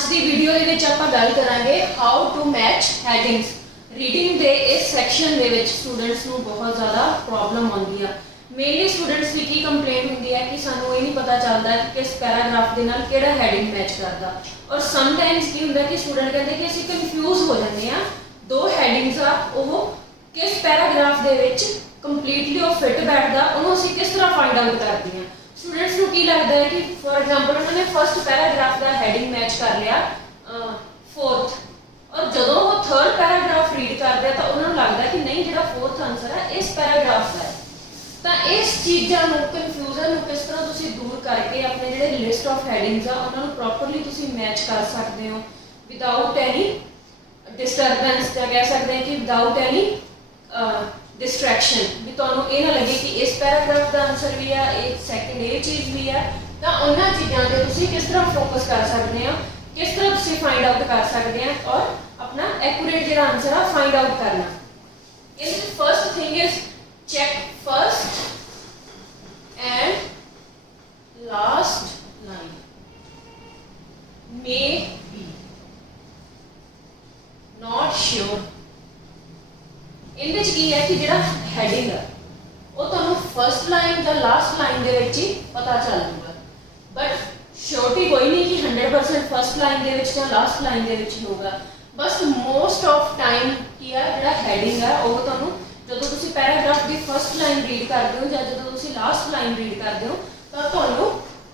ਅੱਜ ਦੀ ਵੀਡੀਓ ਦੇ ਵਿੱਚ ਆਪਾਂ ਗੱਲ ਕਰਾਂਗੇ how to match headings. Reading ਦੇ ਇਸ ਸੈਕਸ਼ਨ ਦੇ ਵਿੱਚ ਸਟੂਡੈਂਟਸ ਨੂੰ ਬਹੁਤ ਜ਼ਿਆਦਾ ਪ੍ਰੋਬਲਮ ਆਉਂਦੀ ਆ। ਮੇਨਲੀ ਸਟੂਡੈਂਟਸ ਦੀ ਕੀ ਕੰਪਲੇਂਟ ਹੁੰਦੀ ਹੈ ਕਿ ਸਾਨੂੰ ਇਹ ਨਹੀਂ ਪਤਾ ਚੱਲਦਾ ਕਿ ਕਿਸ ਪੈਰਾਗ੍ਰਾਫ ਦੇ ਨਾਲ ਕਿਹੜਾ ਹੈਡਿੰਗ ਮੈਚ ਕਰਦਾ, ਔਰ ਸਮਟਾਈਮਸ ਕੀ ਹੁੰਦਾ ਕਿ ਸਟੂਡੈਂਟ ਕਹਿੰਦੇ ਕਿ ਅਸੀਂ ਕਨਫਿਊਜ਼ ਹੋ ਜਾਂਦੇ ਆ ਦੋ ਹੈਡਿੰਗਸ ਆ ਉਹ ਕਿਸ ਪੈਰਾਗ੍ਰਾਫ ਦੇ ਵਿੱਚ ਕੰਪਲੀਟਲੀ ਉਹ ਫਿੱਟ ਬੈਠਦਾ, ਉਹਨੂੰ ਅਸੀਂ ਕਿਸ ਤਰ੍ਹਾਂ ਫਾਈਂਡ ਆਊਟ ਕਰਦੇ ਹਾਂ। स्टूडेंट्स को की लगता है कि फॉर एग्जांपल उन्होंने फर्स्ट पैराग्राफ का हेडिंग मैच कर लिया फोर्थ, और जो वो थर्ड पैराग्राफ रीड करते हैं तो उन्होंने लगता है कि नहीं जो फोर्थ आंसर है इस पैराग्राफ का है। तो इस चीज़ों कन्फ्यूजन किस तरह तुम दूर करके अपने जो लिस्ट ऑफ हेडिंग्स आ उन्होंने प्रॉपरली तुम मैच कर सकते हो विदाउट एनी डिस्टर्बेंस, या कह सकते हैं कि विदाउट एनी डिस्ट्रैक्शन, भी तुहानू ये ना लगे कि इस पैराग्राफ का आंसर भी है, एक सैकेंड ये चीज़ भी है। तो उन्होंने चीज़ों पर तुम किस तरह फोकस कर सकते हो, किस तरह तुम फाइंड आउट कर सकते हैं और अपना एक्यूरेट जो आंसर है फाइंड आउट करना। In first thing is check first and last line may be, not sure. इहदे च की है कि जिहड़ा हैडिंग है वो तुहानू फर्स्ट लाइन या लास्ट लाइन दे विच ही पता चल जाऊगा, बट श्योरिटी कोई नहीं कि 100% फर्स्ट लाइन दे विच या लास्ट लाइन दे विच ही होगा। बस मोस्ट ऑफ टाइम की है जिहड़ा हैडिंग है वो तुहानू जदों तुसीं पैराग्राफ की फर्स्ट लाइन रीड करते हो या जदों तुसीं लास्ट लाइन रीड करते हो तो तुहानू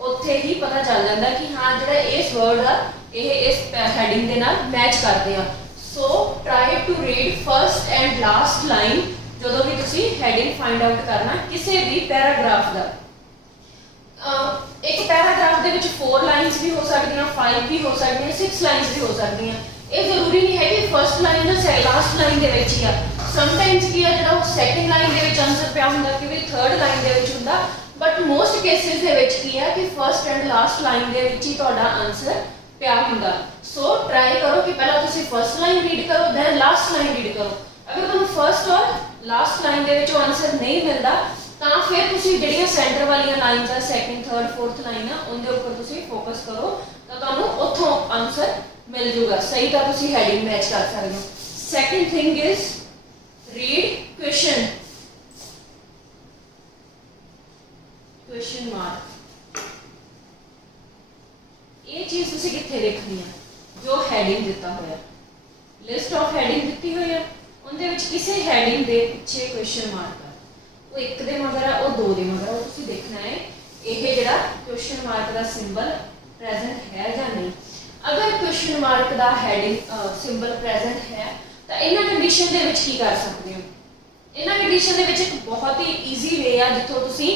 उत्थे ही पता चल जाता कि हाँ जिहड़ा इस वर्ड आ ये इस हैडिंग दे नाल मैच करते हैं। So try to read first and last line जो भी तुसी हैडिंग फाइंड आउट करना किसी भी पैराग्राफ का। एक पैराग्राफ के विच 4 लाइन्स भी हो सकती, 5 भी हो सकती, 6 लाइन्स भी हो सकती। ये जरूरी नहीं है कि फर्स्ट लाइन या लास्ट लाइन के विच ही आ। समटाइम्स की है जो सैकेंड लाइन के विच आंसर पिया हुंदा कि थर्ड लाइन के विच हुंदा, बट मोस्ट केसिस के विच की है कि फर्स्ट एंड लास्ट लाइन के विच ही तुहाडा आंसर पिया हुंदा। सो ट्राई करो कि पहला तुसी फर्स्ट लाइन रीड करो दैन लास्ट लाइन रीड करो। अगर तुहानू फर्स्ट और लास्ट लाइन दे विच आंसर नहीं मिलता तो फिर तुसी जिहड़ियां सेंटर वाली लाइन्स आ सैकेंड थर्ड फोर्थ लाइन आ उनके ऊपर तुसी फोकस करो तो तुहानू उत्थों आंसर मिल जूगा सही, तो तुसी हैडिंग मैच कर सकते हो। Second thing is read question mark. ये चीज़ तुसी कित्थे देखनी है, जो हैडिंग दिता होया लिस्ट ऑफ हैडिंग दिती हुई है उनके विच किसी हैडिंग के पिछे क्वेश्चन मार्क है, वो एक दे मगर है वो दो दे मगर है, तुसी देखना है ये जिहड़ा क्वेश्चन मार्क का सिंबल प्रेजेंट है या नहीं। अगर क्वेश्चन मार्क का हैडिंग सिंबल प्रेजेंट है तो इन्हां कंडीशन दे विच की कर सकते हो। इन्हां कंडीशन दे विच एक बहुत ही ईजी वे है जिथों तुसी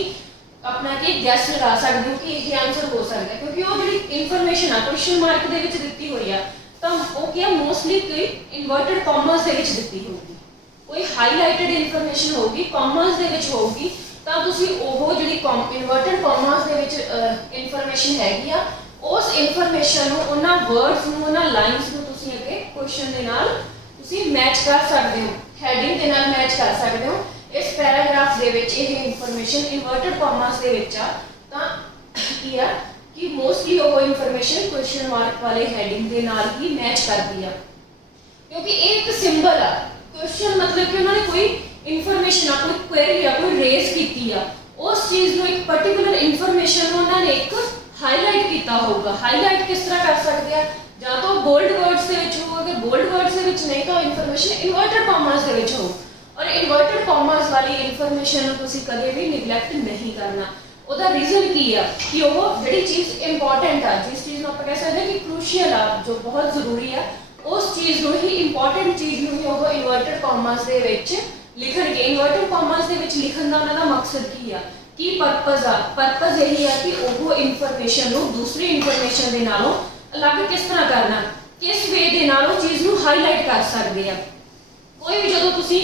अपना कि गैस लगा सकते हो कि यह आंसर हो सकता है, क्योंकि वो जी इनफॉर्मेशन आ क्वेश्चन मार्क के विच दिती हुई है तो वो क्या मोस्टली कोई इन्वर्टेड कॉमर्स के विच दिती होगी, कोई हाईलाइटेड इनफॉर्मेशन होगी कॉमर्स के विच होगी, तो तुसी वो जी इन्वर्टेड कॉमर्स के विच इनफॉर्मेशन हैगी आ उस इनफॉर्मेशन नूं उन्हां वर्ड्स नूं उन्हां लाइन्स नूं तुसी अगे क्वेश्चन दे नाल तुसी मैच कर सकते हो, हैडिंग दे नाल मैच कर सकते हो। इस पैराग्राफ दे विच यह इनफॉर्मेशन इन्वर्टेड कॉमर्स दे विच आ तां की है कि मोस्टली वो इनफॉर्मेशन क्वेश्चन मार्क वाले हैडिंग दे नाल ही मैच करती है, क्योंकि एक सिंबल आ क्वेश्चन मतलब कि उन्होंने कोई इनफॉर्मेशन आ कोई क्वेरी आ कोई रेज की आ उस चीज़ को एक पर्टिकुलर इनफॉर्मेशन उन्होंने एक हाईलाइट किया होगा। हाईलाइट किस तरह कर सकते हैं, या तो बोल्ड वर्ड्स के विच हो, अगर बोल्ड वर्ड्स के विच नहीं तो इनफॉर्मेशन इन्वर्टेड कॉमर्स के विच हो, और इन्वर्टेड कॉमर्स वाली इनफॉर्मेशन तुसी कदे भी निगलैक्ट नहीं करना। उसका रीजन की है कि वो जी चीज़ इंपॉर्टेंट है, जिस चीज़ को आप कह सकते हैं कि क्रूशियल आ जो बहुत जरूरी है उस चीज़ को ही इंपॉर्टेंट चीज़ को ही वो इन्वर्टेड कॉमर्स के विच लिखणगे। इन्वर्टेड कॉमर्स के विच लिखण का उन्होंने मकसद की है कि पर्पज आ पर्पज यही है कि वो इनफॉर्मेशन को दूसरी इनफॉर्मेशन के नालों अलग किस तरह करना, किस वे के नालों चीज़ को हाईलाइट कर सकते हैं। कोई भी जो तुसी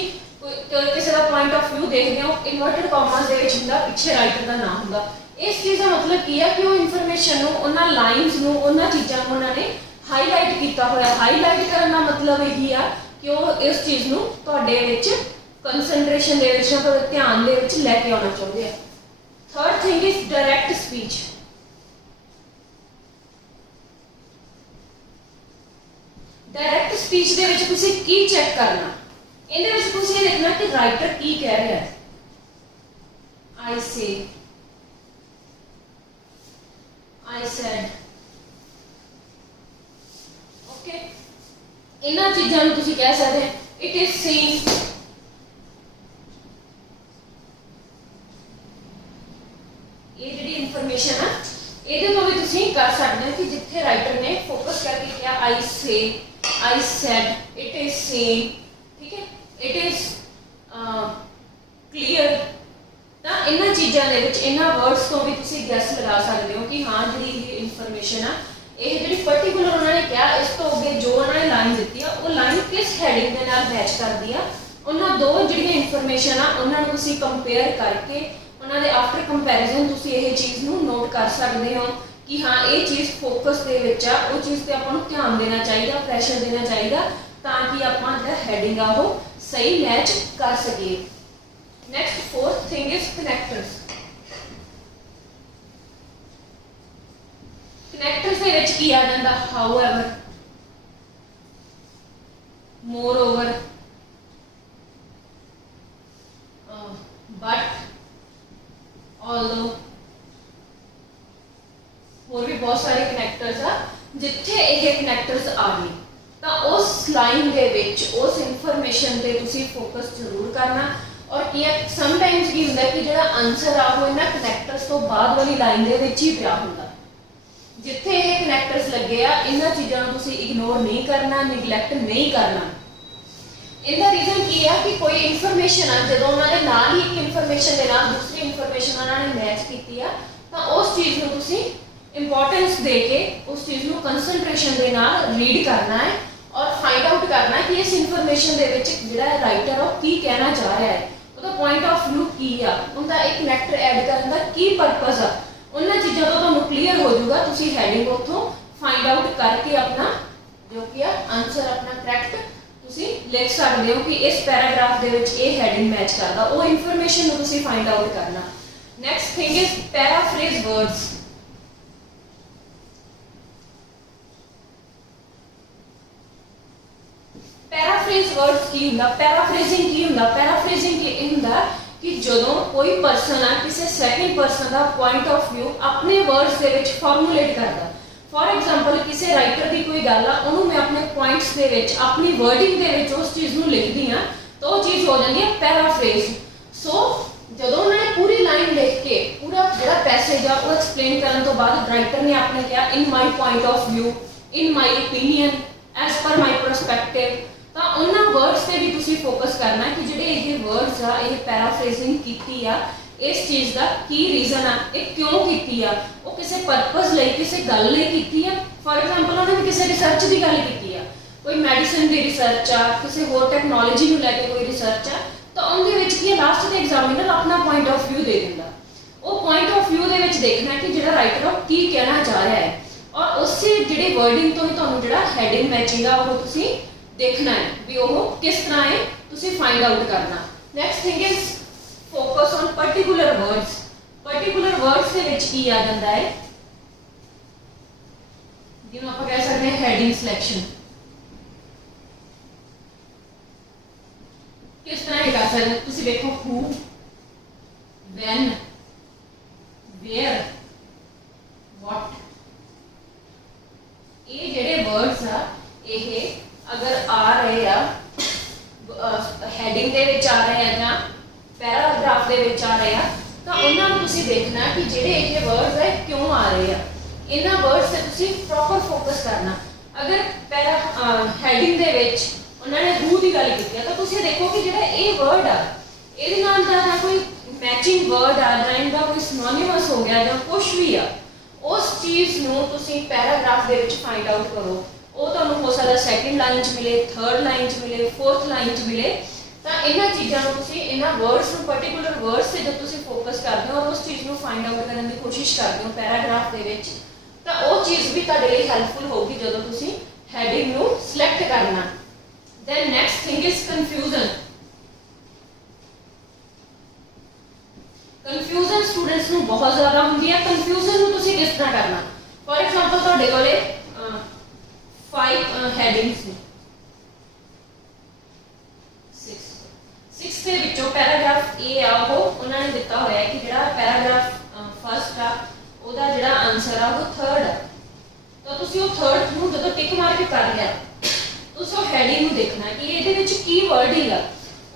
किसी का पॉइंट ऑफ व्यू देखते हो इन्वर्टेड कॉमर्स के हुंदा पिछे राइटर का नाम होगा। इस चीज़ का मतलब की है कि वो इनफॉर्मेशन उन्होंने लाइन्स उन्होंने चीज़ों को उन्होंने हाईलाइट किया होया। हाईलाइट करने का मतलब यही है कि वो इस चीज़ को तुहाडे विच कंसनट्रेशन दे विच ध्यान दे विच लैके आना चाहते हैं। Third thing is direct speech. Direct speech दे विच तुसीं की चेक करना, इहदे विच तुसीं ये लिखना कि राइटर की कह रहा है। आई से, आई सैड, ओके, इन्हां चीज़ां नूं तुसीं कह सकदे हैं। इट इज सीन, ये जिहड़ी इंफॉर्मेशन है ਇਹਦੇ ਤੋਂ ਵੀ ਤੁਸੀਂ ਕਰ ਸਕਦੇ ਹੋ कि जिथे राइटर ने फोकस करके किया आई से, आई सैड, इट इज सीन, ठीक है, इट इज क्लीयर, ਤਾਂ ਇਹਨਾਂ ਚੀਜ਼ਾਂ ਦੇ ਵਿੱਚ ਇਹਨਾਂ ਵਰਡਸ ਤੋਂ ਵੀ ਤੁਸੀਂ ਗੈਸ ਲਗਾ ਸਕਦੇ ਹੋ ਕਿ ਹਾਂ ਜਿਹੜੀ ਇਹ ਇਨਫੋਰਮੇਸ਼ਨ ਆ, ਇਹ ਜਿਹੜੀ ਪਾਰਟਿਕੂਲਰ ਉਹਨਾਂ ਨੇ ਕਿਹਾ, ਇਸ ਤੋਂ ਅੱਗੇ ਜੋ ਉਹਨਾਂ ਨੇ ਲਾਈਨ ਦਿੱਤੀ ਆ ਉਹ ਲਾਈਨ ਕਿਸ ਹੈਡਿੰਗ ਦੇ ਨਾਲ ਮੈਚ ਕਰਦੀ ਆ। ਉਹਨਾਂ ਦੋ ਜਿਹੜੀਆਂ ਇਨਫੋਰਮੇਸ਼ਨ ਆ ਉਹਨਾਂ ਨੂੰ ਤੁਸੀਂ ਕੰਪੇਅਰ ਕਰਕੇ ਉਹਨਾਂ ਦੇ ਆਫਟਰ ਕੰਪੈਰੀਜ਼ਨ ਤੁਸੀਂ ਇਹ ਚੀਜ਼ ਨੂੰ ਨੋਟ ਕਰ ਸਕਦੇ ਹੋ ਕਿ ਹਾਂ ਇਹ ਚੀਜ਼ ਫੋਕਸ ਦੇ ਵਿੱਚ ਆ, ਉਹ ਚੀਜ਼ ਤੇ ਆਪਾਂ ਨੂੰ ਧਿਆਨ ਦੇਣਾ ਚਾਹੀਦਾ, ਪ੍ਰੈਸ਼ਰ ਦੇਣਾ ਚਾਹੀਦਾ, ਤਾਂ ਕਿ ਆਪਾਂ ਜਿਹੜਾ ਹੈਡਿੰਗ ਆ ਉਹ ਸਹੀ ਮੈਚ ਕਰ ਸਕੀਏ। Next fourth thing is connectors. Connectors दे विच की आ जांदा हाउएवर, मोरओवर, बट, ऑल्दो, होर भी बहुत सारे कनेक्टर्स आ। जिथे ये कनेक्टर्स आ गए तो उस लाइन दे विच उस इंफॉर्मेशन ते तुसी फोकस जरूर करना। और समटाइम्स की होंदा कि जो आंसर आ वो इन्हां कनैक्टर्स तो बाद वाली लाइन दे विच ही पिया हुंदा। जिथे ये कनैक्टर्स लगे आ इन्हां चीज़ां नूं तुसीं इग्नोर नहीं करना, निगलैक्ट नहीं करना। इहदा रीजन की है कि कोई इन्फॉर्मेशन आ जदों उन्हां दे नाल ही एक इन्फॉर्मेशन दे नाल दूसरी इन्फॉर्मेशन उन्हां ने मैच कीती आ तां उस चीज़ नूं तुसीं इंपॉर्टेंस दे के उस चीज़ नूं कंसनट्रेशन दे नाल रीड करना है और फाइंड आउट करना है कि इस इन्फॉर्मेशन दे विच जिहड़ा राइटर आ की कहना चाह रहा है, ਉਹਦਾ ਪੁਆਇੰਟ ਆਫ व्यू ਕੀ ਆ, ਉਹਦਾ ਇੱਕ ਕਨੈਕਟਰ ਐਡ ਕਰਨ ਦਾ ਕੀ ਪਰਪਸ ਆ। ਉਹਨਾਂ ਚੀਜ਼ਾਂ ਤੋਂ ਤੁਹਾਨੂੰ ਕਲੀਅਰ ਹੋ ਜਾਊਗਾ। ਤੁਸੀਂ ਹੈਡਿੰਗ ਉੱਥੋਂ ਫਾਈਂਡ ਆਊਟ ਕਰਕੇ ਆਪਣਾ ਜੋ ਕਿ ਆ ਆਨਸਰ ਆਪਣਾ ਕਰੈਕਟ ਤੁਸੀਂ ਲਿਖ ਸਕਦੇ ਹੋ ਕਿ ਇਸ ਪੈਰਾਗ੍ਰਾਫ ਦੇ ਵਿੱਚ ਇਹ ਹੈਡਿੰਗ ਮੈਚ ਕਰਦਾ। ਉਹ ਇਨਫੋਰਮੇਸ਼ਨ ਨੂੰ ਤੁਸੀਂ ਫਾਈਂਡ ਆਊਟ ਕਰਨਾ। Next thing is paraphrase words. Paraphrase words की हुंदा, पैराफ्रेजिंग की हुंदा, पैराफ्रेजिंग की हुंदा कि जदों कोई पर्सन आ किसी सैकेंड पर्सन का पॉइंट ऑफ व्यू अपने वर्ड्स दे विच फॉर्मूलेट करदा। फॉर एग्जांपल किसी राइटर की कोई गल आ उहनूं मैं अपने पॉइंट्स दे विच अपनी वर्डिंग दे विच उस चीज़ नूं लिखदी हां तो वो चीज़ हो जाती है पैराफ्रेज। सो जदों उन्होंने पूरी लाइन लिख के पूरा जिहड़ा पैसेज आ वो एक्सप्लेन करन तो बाद राइटर ने आपने कहा in my point of view, in my opinion, as per my perspective, ਤਾਂ ਉਹਨਾਂ ਵਰਡਸ ਤੇ ਵੀ ਤੁਸੀਂ ਫੋਕਸ ਕਰਨਾ ਹੈ ਕਿ ਜਿਹੜੇ ਇਹ ਵਰਡਸ ਆ ਇਹ ਪੈਰਾਫਰੇਜ਼ਿੰਗ ਕੀਤੀ ਆ ਇਸ ਚੀਜ਼ ਦਾ ਕੀ ਰੀਜ਼ਨ ਆ, ਇਹ ਕਿਉਂ ਕੀਤੀ ਆ, ਉਹ ਕਿਸੇ ਪਰਪਸ ਲਈ ਕਿਸੇ ਗੱਲ ਲਈ ਕੀਤੀ ਆ। ਫॉर एग्जांपल ਉਹਨਾਂ ਨੇ ਕਿਸੇ ਰਿਸਰਚ ਦੀ ਗੱਲ ਕੀਤੀ ਆ, ਕੋਈ ਮੈਡੀਸਿਨ ਦੀ ਰਿਸਰਚ ਆ, ਕਿਸੇ ਹੋਰ ਟੈਕਨੋਲੋਜੀ ਨੂੰ ਲੈ ਕੇ ਕੋਈ ਰਿਸਰਚ ਆ, ਤਾਂ ਉਹਦੇ ਵਿੱਚ ਕੀ ਹੈ ਲਾਸਟ ਤੇ ਐਗਜ਼ਾਮੀਨਰ ਆਪਣਾ ਪੁਆਇੰਟ ਆਫ व्यू ਦੇ ਦਿੰਦਾ। ਉਹ ਪੁਆਇੰਟ ਆਫ व्यू ਦੇ ਵਿੱਚ ਦੇਖਣਾ ਕਿ ਜਿਹੜਾ ਰਾਈਟਰ ਉਹ ਕੀ ਕਹਿਣਾ ਚਾਹ ਰਿਹਾ ਹੈ ਔਰ ਉਸੇ ਜਿਹੜੇ ਵਰਡਿੰਗ ਤੋਂ ਹੀ ਤੁਹਾਨੂੰ ਜਿਹੜਾ ਹੈਡਿੰਗ ਮੈਚਿੰਗ ਆ ਉਹ ਤੁਸੀਂ देखना है भी वो किस तरह है तुसी फाइंड आउट करना। Next thing is focus on particular words. Particular words के विच की आ जाता है जिन्हों आप कह सकते हैं हेडिंग सिलेक्शन। किस तरह कर सकते हैं तुसी देखो हु, व्हेन, वेयर, व्हाट, ये जेडे वर्ड्स आ ये अगर आ रहे हैडिंग दे विच आ रहे हैं या पैराग्राफ दे विच आ रहे हैं तो उन्होंने तुसी देखना कि जेडे ये वर्ड्स है क्यों आ रहे हैं। इन्हां वर्ड्स से तुसी प्रॉपर फोकस करना। अगर पैरा हैडिंग दे विच उन्होंने हू की गल की तो तुसी देखो कि जेड़ा ये वर्ड आ इहदे नाल दा कोई मैचिंग वर्ड आ जां इहदा कोई सिनोनिमस हो गया जां कुछ भी आ, उस चीज़ नूं तुसी पैराग्राफ दे विच फाइंड आउट करो। वो तो हो सकता सैकेंड लाइन च मिले, थर्ड लाइन च मिले, फोर्थ लाइन च मिले। तो इन्हां चीज़ों को तुसी इन्हां वर्ड्स नूं पर्टिकुलर वर्ड्स से जब तुसी फोकस करते हो और उस चीज़ नूं फाइंड आउट करने की कोशिश करते हो पैराग्राफ दे विच तो वो चीज़ भी तुहाडे लई हैल्पफुल होगी जब तुसी हैडिंग नूं सिलेक्ट करना। Then next thing is confusion. Confusion students नूं बहुत ज़्यादा होंदी है। कन्फ्यूजन नूं तुसी किस तरह करना। फॉर एग्जांपल तुहाडे कोले 5 हेडिंग्स ने ए आ ਉਹ ਉਹਨਾਂ ਨੇ ਦਿੱਤਾ ਹੋਇਆ ਹੈ ਕਿ ਜਿਹੜਾ ਪੈਰਾਗ੍ਰਾਫ ਫਸਟ ਆ ਉਹਦਾ ਜਿਹੜਾ ਆਨਸਰ ਆ ਉਹ ਥਰਡ ਆ। ਤਾਂ ਤੁਸੀਂ ਉਹ ਥਰਡ ਨੂੰ ਜਦੋਂ ਟਿਕ ਮਾਰ ਕੇ ਕਰ ਲਿਆ ਤੁਸੀਂ ਉਹ ਹੈਡਿੰਗ ਨੂੰ ਦੇਖਣਾ ਕਿ ਇਹਦੇ ਵਿੱਚ ਕੀ ਵਰਡਿੰਗ ਆ।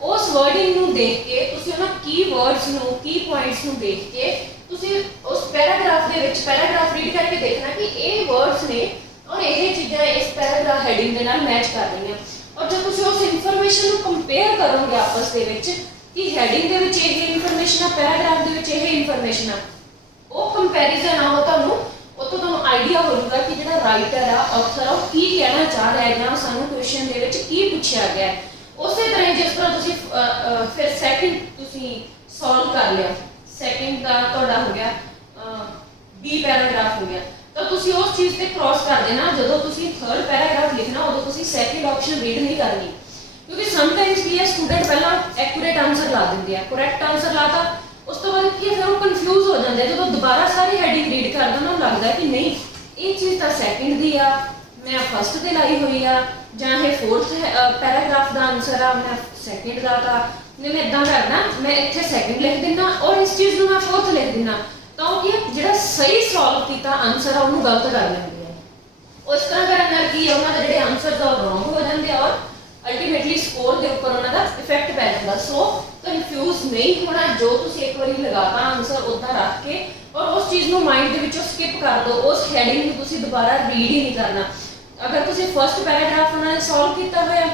ਉਸ ਵਰਡਿੰਗ ਨੂੰ ਦੇਖ ਕੇ ਤੁਸੀਂ ਉਹਨਾਂ ਕੀ ਵਰਡਸ ਨੂੰ ਕੀ ਪੁਆਇੰਟਸ ਨੂੰ ਦੇਖ ਕੇ ਤੁਸੀਂ ਉਸ ਪੈਰਾਗ੍ਰਾਫ ਦੇ ਵਿੱਚ ਪੈਰਾਗ੍ਰਾਫ ਰੀਡ ਕਰਕੇ ਦੇਖਣਾ ਕਿ ਇਹ ਵਰਡਸ ਨੇ ਔਰ ਇਹ ਚੀਜ਼ਾਂ ਇਸ ਪੈਰਾਗ੍ਰਾਫ ਹੈਡਿੰਗ ਦੇ ਨਾਲ ਮੈਚ ਕਰ ਰਹੀਆਂ। ਔਰ ਜਦ ਤੁਸੀਂ ਉਸ ਇਨਫੋਰਮੇਸ਼ਨ ਨੂੰ ਕੰਪੇਅਰ ਕਰੋਗੇ ਆਪਸ ਦੇ ਵਿੱਚ ਕਿ ਹੈਡਿੰਗ ਦੇ ਵਿੱਚ ਇਹ ਇਨਫੋਰਮੇਸ਼ਨ ਆ ਪੈਰਾਗ੍ਰਾਫ ਦੇ ਵਿੱਚ ਇਹ ਇਨਫੋਰਮੇਸ਼ਨ ਆ, ਉਹ ਕੰਪੈਰੀਜ਼ਨ ਆ ਉਹ ਤੁਹਾਨੂੰ ਆਈਡੀਆ ਹੋਊਗਾ ਕਿ ਜਿਹੜਾ ਰਾਈਟਰ ਆ ਆਥਰ ਆ ਉਹ ਕੀ ਕਹਿਣਾ ਚਾਹ ਰਿਹਾ ਹੈ ਜਾਂ ਸਾਨੂੰ ਕੁਐਸਚਨ ਦੇ ਵਿੱਚ ਕੀ ਪੁੱਛਿਆ ਗਿਆ ਹੈ। ਉਸੇ ਤਰ੍ਹਾਂ ਜਿਸ ਤਰ੍ਹਾਂ ਤੁਸੀਂ ਫਿਰ ਸੈਕਿੰਡ ਤੁਸੀਂ ਸੋਲਵ ਕਰ ਲਿਆ, ਸੈਕਿੰਡ ਦਾ ਤੁਹਾਡਾ ਹੋ ਗਿਆ ਬੀ ਪੈਰਾਗ੍ਰਾਫ ਹੋ ਗਿਆ, ਤਾਂ ਤੁਸੀਂ ਉਸ ਚੀਜ਼ ਤੇ ਕ੍ਰਾਸ ਕਰ ਦੇਣਾ। ਜਦੋਂ ਤੁਸੀਂ ਥਰਡ ਪੈਰਾਗ੍ਰਾਫ ਲਿਖਣਾ ਉਦੋਂ ਤੁਸੀਂ ਸੈਕਿੰਡ ਆਪਸ਼ਨ ਰੀਡ ਨਹੀਂ ਕਰਨੀ, ਕਿਉਂਕਿ ਸਮਟਾਈਮਸ ਵੀ ਇਹ ਸਟੂਡੈਂਟ ਪਹਿਲਾਂ ਐਕੂਰੇਟ ਆਨਸਰ ਲਾ ਦਿੰਦੇ ਆ, ਕਰੈਕਟ ਆਨਸਰ ਲਾਤਾ ਉਸ ਤੋਂ ਬਾਅਦ ਕੀ ਫਿਰ ਉਹ ਕਨਫਿਊਜ਼ ਹੋ ਜਾਂਦੇ ਜਦੋਂ ਦੁਬਾਰਾ ਸਾਰੀ ਹੈਡਿੰਗ ਰੀਡ ਕਰਦਾ ਨਾ ਲੱਗਦਾ ਕਿ ਨਹੀਂ ਇਹ ਚੀਜ਼ ਤਾਂ ਸੈਕਿੰਡ ਦੀ ਆ ਮੈਂ ਫਸਟ ਤੇ ਲਾਈ ਹੋਈ ਆ, ਜਾਂ ਇਹ ਫੋਰਥ ਪੈਰਾਗ੍ਰਾਫ ਦਾ ਆਨਸਰ ਆ ਮੈਂ ਸੈਕਿੰਡ ਦਾ ਤਾਂ ਮੈਂ ਇਦਾਂ ਕਰਨਾ ਮੈਂ ਇੱਥੇ ਸੈਕਿੰਡ ਲਿਖ ਦਿੰਦਾ ਔਰ ਇਸ ਚੀਜ਼ ਨੂੰ ਮੈਂ ਫੋਰਥ ਲਿਖ ਦਿੰਦਾ, ਤਾਂ ਕਿ ਜਿਹੜਾ ਸਹੀ ਸੋਲਵ ਕੀਤਾ ਆਨਸਰ ਆ ਉਹਨੂੰ ਗਲਤ ਕਰ ਲੈਂਦੇ ਆ। ਉਸ ਤਰ੍ਹਾਂ ਕਰਨ ਨਾਲ ਕੀ ਉਹਨਾਂ ਦੇ ਜਿਹੜੇ ਆਨਸਰਸ ਆ ਉਹ ਰੋਂਗ ਹੋ ਜਾਂਦੇ ਆ ਔਰ ਅਲਟੀਮੇਟਲੀ ਸਕੋਰ ਦੇ ਉੱਪਰ ਉਹਨਾਂ ਦਾ ਇਫੈਕਟ ਪੈ ਜਾਂਦਾ। ਸੋ ਕਨਫਿਊਜ਼ ਨਹੀਂ ਹੋਣਾ, ਜੋ ਤੁਸੀਂ ਇੱਕ ਵਾਰੀ ਲਗਾਤਾ ਆਨਸਰ ਉੱਦਾਂ ਰੱਖ ਕੇ ਔਰ ਉਸ ਚੀਜ਼ ਨੂੰ ਮਾਈਂਡ ਦੇ ਵਿੱਚੋਂ ਸਕਿਪ ਕਰ ਦਿਓ, ਉਸ ਹੈਡਿੰਗ ਨੂੰ ਤੁਸੀਂ ਦੁਬਾਰਾ ਰੀਡ ਹੀ ਨਹੀਂ ਕਰਨਾ। ਅਗਰ ਤੁਸੀਂ ਫਸਟ ਪੈਰਾਗ੍ਰਾਫ ਉਹਨਾਂ ਨੇ ਸੋਲਵ ਕੀਤਾ ਹੋਇਆ,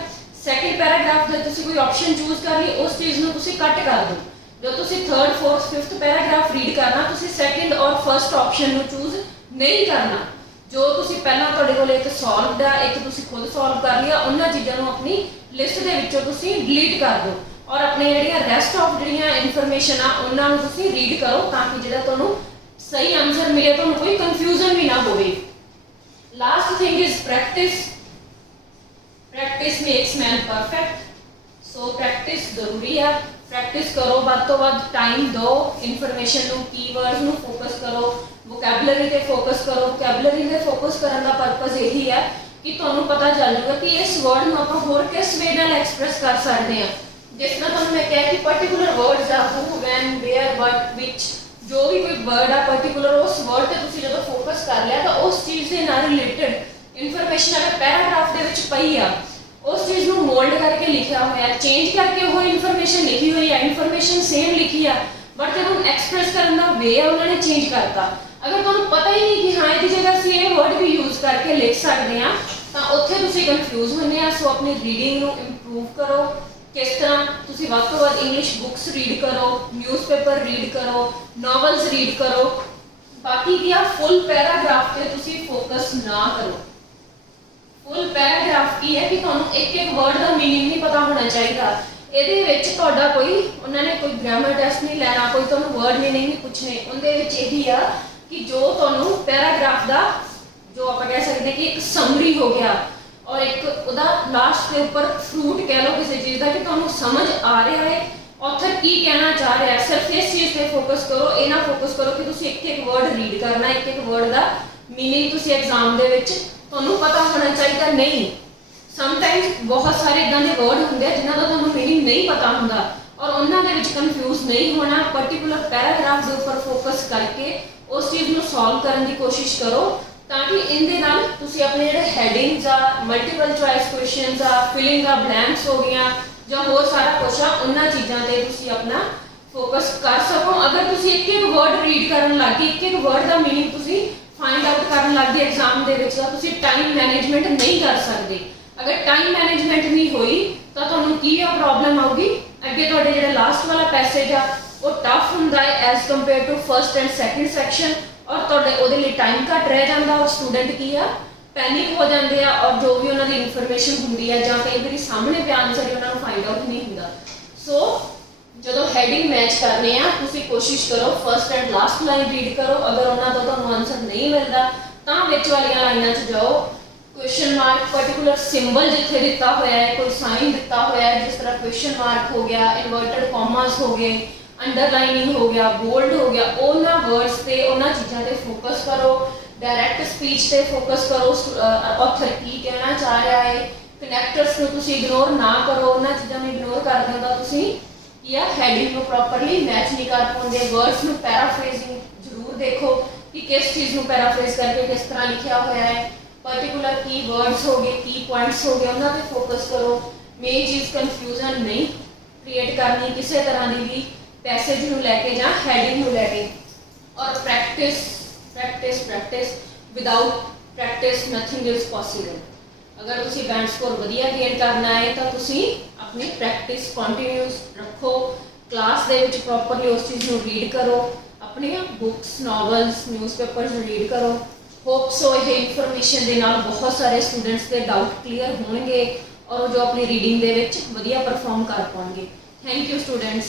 ਸੈਕਿੰਡ ਪੈਰਾਗ੍ਰਾਫ ਦੇ ਤੁਸੀਂ ਕੋਈ ਆਪਸ਼ਨ ਚੂਜ਼ ਕਰ ਲਈ, ਉਸ ਚੀਜ਼ ਨੂੰ ਤੁਸੀਂ ਕੱਟ ਕਰ ਦਿਓ। ਜਦੋਂ ਤੁਸੀਂ third fourth fifth paragraph read ਕਰਨਾ ਤੁਸੀਂ ਸੈਕਿੰਡ ਔਰ ਫਸਟ ਆਪਸ਼ਨ ਨੂੰ ਚੂਜ਼ ਨਹੀਂ ਕਰਨਾ। ਜੋ ਤੁਸੀਂ ਪਹਿਲਾਂ ਤੁਹਾਡੇ ਕੋਲ ਇੱਕ ਸੋਲਵਡ ਆ ਇੱਕ ਤੁਸੀਂ ਖੁਦ ਸੋਲਵ ਕਰ ਲਿਆ, ਉਹਨਾਂ ਚੀਜ਼ਾਂ ਨੂੰ ਆਪਣੀ ਲਿਸਟ ਦੇ ਵਿੱਚੋਂ ਤੁਸੀਂ ਡਿਲੀਟ ਕਰ ਦਿਓ ਔਰ ਆਪਣੇ ਜਿਹੜੀਆਂ ਰੈਸਟ ਆਫ ਜਿਹੜੀਆਂ ਇਨਫੋਰਮੇਸ਼ਨ ਆ ਉਹਨਾਂ ਨੂੰ ਤੁਸੀਂ ਰੀਡ ਕਰੋ, ਤਾਂ ਕਿ ਜਿਹੜਾ ਤੁਹਾਨੂੰ ਸਹੀ ਆਨਸਰ ਮਿਲੇ, ਤੁਹਾਨੂੰ ਕੋਈ ਕਨਫਿਊਜ਼ਨ ਵੀ ਨਾ ਹੋਵੇ। Last thing is practice. Practice makes man perfect. So practice ਜ਼ਰੂਰੀ ਆ, ਪ੍ਰੈਕਟਿਸ ਕਰੋ, ਵੱਧ ਤੋਂ ਵੱਧ ਟਾਈਮ ਦਿਓ ਇਨਫੋਰਮੇਸ਼ਨ ਨੂੰ, ਕੀਵਰਡਸ ਨੂੰ ਫੋਕਸ ਕਰੋ, ਵੋਕੈਬਲਰੀ ਤੇ ਫੋਕਸ ਕਰੋ। ਵੋਕੈਬਲਰੀ ਤੇ ਫੋਕਸ ਕਰਨ ਦਾ ਪਰਪਸ ਇਹੀ ਹੈ ਕਿ ਤੁਹਾਨੂੰ ਪਤਾ ਚੱਲ ਜਾਊਗਾ ਕਿ ਇਸ ਵਰਡ ਨੂੰ ਆਪਾਂ ਹੋਰ ਕਿਸ ਵੇ ਨਾਲ ਐਕਸਪ੍ਰੈਸ ਕਰ ਸਕਦੇ ਹਾਂ। ਜਿਸ ਤਰ੍ਹਾਂ ਤੁਹਾਨੂੰ ਮੈਂ ਕਿਹਾ ਕਿ ਪਾਰਟਿਕੂਲਰ ਵਰਡਸ ਆ ਹੂ, ਵੈਨ, ਵੇਅਰ, ਵਟ, ਵਿਚ, ਜੋ ਵੀ ਕੋਈ ਵਰਡ ਆ ਪਾਰਟਿਕੂਲਰ ਉਸ ਵਰਡ ਤੇ ਤੁਸੀਂ ਜਦੋਂ ਫੋਕਸ ਕਰ ਲਿਆ ਤਾਂ ਉਸ ਚੀਜ਼ ਦੇ ਨਾਲ ਰਿਲੇਟਡ ਇਨਫੋਰਮੇਸ਼ਨ ਅਗਰ ਪੈਰਾਗ੍ਰਾਫ ਦੇ ਵਿੱਚ ਪਈ ਆ ਉਸ ਚੀਜ਼ ਨੂੰ ਮੋਲਡ ਕਰਕੇ ਲਿਖਿਆ ਹੋਇਆ, ਚੇਂਜ ਕਰਕੇ ਉਹ ਇਨਫੋਰਮੇਸ਼ਨ ਲਿਖੀ ਹੋਈ ਹੈ, ਇਨਫੋਰਮੇਸ਼ਨ ਸੇਮ ਲਿਖੀ ਆ ਬਟ ਜਦੋਂ ਐਕਸਪ੍ਰੈਸ ਕਰਨ ਦਾ ਵੇ ਆ ਉਹਨਾਂ ਨੇ ਚੇਂਜ ਕਰਤਾ। ਅਗਰ ਤੁਹਾਨੂੰ ਪਤਾ ਹੀ ਨਹੀਂ ਕਿ ਹਾਂ ਇਹਦੀ ਜਗ੍ਹਾ ਅਸੀਂ ਇਹ ਵਰਡ ਵੀ ਯੂਜ਼ ਕਰਕੇ ਲਿਖ ਸਕਦੇ ਹਾਂ ਤਾਂ ਉੱਥੇ ਤੁਸੀਂ ਕਨਫਿਊਜ਼ ਹੁੰਦੇ ਆ। ਸੋ ਆਪਣੀ ਰੀਡਿੰਗ ਨੂੰ ਇੰਪਰੂਵ ਕਰੋ। ਕਿਸ ਤਰ੍ਹਾਂ ਤੁਸੀਂ ਵੱਧ ਤੋਂ ਵੱਧ ਇੰਗਲਿਸ਼ ਬੁੱਕਸ ਰੀਡ ਕਰੋ, ਨਿਊਜ਼ਪੇਪਰ ਰੀਡ ਕਰੋ, ਨੋਵਲਸ ਰੀਡ ਕਰੋ। ਬਾਕੀ ਕੀ ਆ ਫੁੱਲ ਪੈਰਾਗ੍ਰਾਫ ਤੇ ਤੁਸੀਂ ਫੋਕਸ ਨਾ ਕਰੋ। ਫੁੱਲ ਪੈਰਾਗ੍ਰਾਫ ਕੀ ਹੈ ਕਿ ਤੁਹਾਨੂੰ ਇੱਕ ਇੱਕ ਵਰਡ ਦਾ ਮੀਨਿੰਗ ਨਹੀਂ ਪਤਾ ਹੋਣਾ ਚਾਹੀਦਾ। ਇਹਦੇ ਵਿੱਚ ਤੁਹਾਡਾ ਕੋਈ ਉਹਨਾਂ ਨੇ ਕੋਈ ਗ੍ਰਾਮਰ ਟੈਸਟ ਨਹੀਂ ਲੈਣਾ, ਕੋਈ ਤੁਹਾਨੂੰ ਵਰਡ ਮੀਨਿੰਗ ਨਹੀਂ ਪੁੱਛਣੇ। ਉਹਦੇ ਵਿੱਚ ਇਹੀ ਆ ਕਿ ਜੋ ਤੁਹਾਨੂੰ ਪੈਰਾਗ੍ਰਾਫ ਦਾ ਜੋ ਆਪਾਂ ਕਹਿ ਸਕਦੇ ਕਿ ਇੱਕ ਸਮਰੀ ਹੋ ਗਿਆ ਔਰ ਇੱਕ ਉਹਦਾ ਲਾਸਟ ਦੇ ਉੱਪਰ ਫਰੂਟ ਕਹਿ ਲਓ ਕਿਸੇ ਚੀਜ਼ ਦਾ, ਕਿ ਤੁਹਾਨੂੰ ਸਮਝ ਆ ਰਿਹਾ ਹੈ ਆਥਰ ਕੀ ਕਹਿਣਾ ਚਾਹ ਰਿਹਾ। ਸਿਰਫ ਇਸ ਚੀਜ਼ ਤੇ ਫੋਕਸ ਕਰੋ, ਇਹ ਨਾ ਫੋਕਸ ਕਰੋ ਕਿ ਤੁਸੀਂ ਇੱਕ ਇੱਕ ਵਰਡ ਰੀਡ ਕਰਨਾ, ਇੱਕ ਇੱਕ ਵਰਡ ਦਾ ਮੀਨਿੰਗ ਤੁਸੀਂ ਐਗਜ਼ਾਮ ਦੇ ਵਿੱਚ ਤੁਹਾਨੂੰ ਪਤਾ ਹੋਣਾ ਚਾਹੀਦਾ। ਨਹੀਂ, ਸਮਟਾਈਮਸ ਬਹੁਤ ਸਾਰੇ ਇਦਾਂ ਦੇ ਵਰਡ ਹੁੰਦੇ ਆ ਜਿਨ੍ਹਾਂ ਦਾ ਤੁਹਾਨੂੰ ਮੀਨਿੰਗ ਨਹੀਂ ਪਤਾ ਹੁੰਦਾ ਔਰ ਉਹਨਾਂ ਦੇ ਵਿੱਚ ਕਨਫਿਊਜ਼ ਨਹੀਂ ਹੋਣਾ। ਪਾਰਟਿਕੂਲਰ ਪੈਰਾਗ੍ਰਾਫ ਦੇ ਉੱਪਰ ਫੋਕਸ ਕਰਕੇ ਉਸ ਚੀਜ਼ ਨੂੰ ਸੋਲਵ ਕਰਨ ਦੀ ਕੋਸ਼ਿਸ਼ ਕਰੋ, ਤਾਂ ਕਿ ਇਹਦੇ ਨਾਲ ਤੁਸੀਂ ਆਪਣੇ ਜਿਹੜੇ ਹੈਡਿੰਗਸ ਆ, ਮਲਟੀਪਲ ਚੁਆਇਸ ਕੁਐਸਚਨਸ ਆ, ਫਿਲਿੰਗ ਆ ਬਲੈਂਕਸ ਹੋ ਗਈਆਂ ਜਾਂ ਹੋਰ ਸਾਰਾ ਕੁਛ ਆ, ਉਹਨਾਂ ਚੀਜ਼ਾਂ ਤੇ ਤੁਸੀਂ ਆਪਣਾ ਫੋਕਸ ਕਰ ਸਕੋ। ਅਗਰ ਤੁਸੀਂ ਇੱਕ ਇੱਕ ਵਰਡ ਰੀਡ ਕਰਨ ਲੱਗ ਗਏ, ਇੱਕ ਇੱਕ ਵਰਡ ਦਾ ਮੀਨਿੰਗ ਤੁਸੀਂ ਫਾਈਂਡ ਆਊਟ ਕਰਨ ਲੱਗ ਗਏ ਐਗਜ਼ਾਮ ਦੇ ਵਿੱਚ, ਤਾਂ ਤੁਸੀਂ ਟਾਈਮ ਮੈਨੇਜਮੈਂਟ ਨਹੀਂ ਕਰ ਸਕਦੇ। ਅਗਰ ਟਾਈਮ ਮੈਨੇਜਮੈਂਟ ਨਹੀਂ ਹੋਈ ਤਾਂ ਤੁਹਾਨੂੰ ਕੀ ਆ ਪ੍ਰੋਬਲਮ ਆਊਗੀ, ਅੱਗੇ ਤੁਹਾਡੇ ਜਿਹੜਾ ਲਾਸਟ ਵਾਲਾ ਪੈਸੇਜ ਆ ਉਹ ਟਫ ਹੁੰਦਾ ਹੈ as compare to first and second section ਔਰ ਤੁਹਾਡੇ ਉਹਦੇ ਲਈ ਟਾਈਮ ਘੱਟ ਰਹਿ ਜਾਂਦਾ ਔਰ ਸਟੂਡੈਂਟ ਕੀ ਆ ਪੈਨਿਕ ਹੋ ਜਾਂਦੇ ਆ ਔਰ ਜੋ ਵੀ ਉਹਨਾਂ ਦੀ ਇਨਫੋਰਮੇਸ਼ਨ ਹੁੰਦੀ ਹੈ ਜਾਂ ਕਈ ਵਾਰੀ ਸਾਹਮਣੇ ਪਿਆ ਆਨਸਰ ਉਹਨਾਂ ਨੂੰ ਫਾਈਂਡ ਆਊਟ ਨਹੀਂ ਹੁੰਦਾ। ਸੋ ਜਦੋਂ ਹੈਡਿੰਗ ਮੈਚ ਕਰਨੇ ਆ ਤੁਸੀਂ ਕੋਸ਼ਿਸ਼ ਕਰੋ first and last line read ਕਰੋ। ਅਗਰ ਉਹਨਾਂ ਤੋਂ ਤੁਹਾਨੂੰ ਆਨਸਰ ਨਹੀਂ ਮਿਲਦਾ ਤਾਂ ਵਿੱਚ ਵਾਲੀਆਂ ਲਾਈਨਾਂ 'ਚ ਜਾਓ, क्वेश्चन मार्क पर्टिकुलर सिंबल जिथे दिता होया है, कोई साइन दिता होया है, जिस तरह क्वेश्चन मार्क हो गया, इन्वर्टेड कॉमास हो गए, अंडरलाइनिंग हो गया, बोल्ड हो गया, उन्हां वर्ड्स ते उन्हां चीज़ां ते फोकस करो। डायरैक्ट स्पीच ते फोकस करो, ऑथर की कहना चाह रहा है। कनैक्टर्स को तुसीं इग्नोर ना करो, उन्हां चीज़ां नूं इग्नोर कर दिंदा तुसीं या ਹੈਡਿੰਗ ਨੂੰ ਪ੍ਰੋਪਰਲੀ ਮੈਚ ਨਹੀਂ ਕਰ ਪਾਉਂਦੇ, ਵਰਡਸ ਨੂੰ ਪੈਰਾਫਰੇਜ਼ਿੰਗ ਜ਼ਰੂਰ ਦੇਖੋ ਕਿ ਕਿਸ ਚੀਜ਼ ਨੂੰ ਪੈਰਾਫਰੇਜ਼ ਕਰਕੇ ਕਿਸ ਤਰ੍ਹਾਂ ਲਿਖਿਆ ਹੋਇਆ ਹੈ, पर्टिकुलर की वर्ड्स हो गए, की पॉइंट्स हो गए, उन्होंने पे फोकस करो। मेन चीज़ कन्फ्यूजन नहीं क्रिएट करनी किसी तरह की भी पैसेज में लैके या हैडिंग में लैके। और practice practice practice without practice nothing is possible. अगर तुसी बैंड स्कोर वधिया गेन करना है तो तुसी अपनी प्रैक्टिस कॉन्टीन्यूस रखो, क्लास दे विच प्रॉपरली उस चीज़ को रीड करो, अपनी बुक्स नॉवल्स न्यूज़पेपर्स रीड करो। होप सो ये इन्फॉर्मेशन के नाल बहुत सारे स्टूडेंट्स के डाउट क्लीयर होंगे और जो अपनी रीडिंग दे विच वधिया परफॉर्म कर पाएंगे। Thank you students.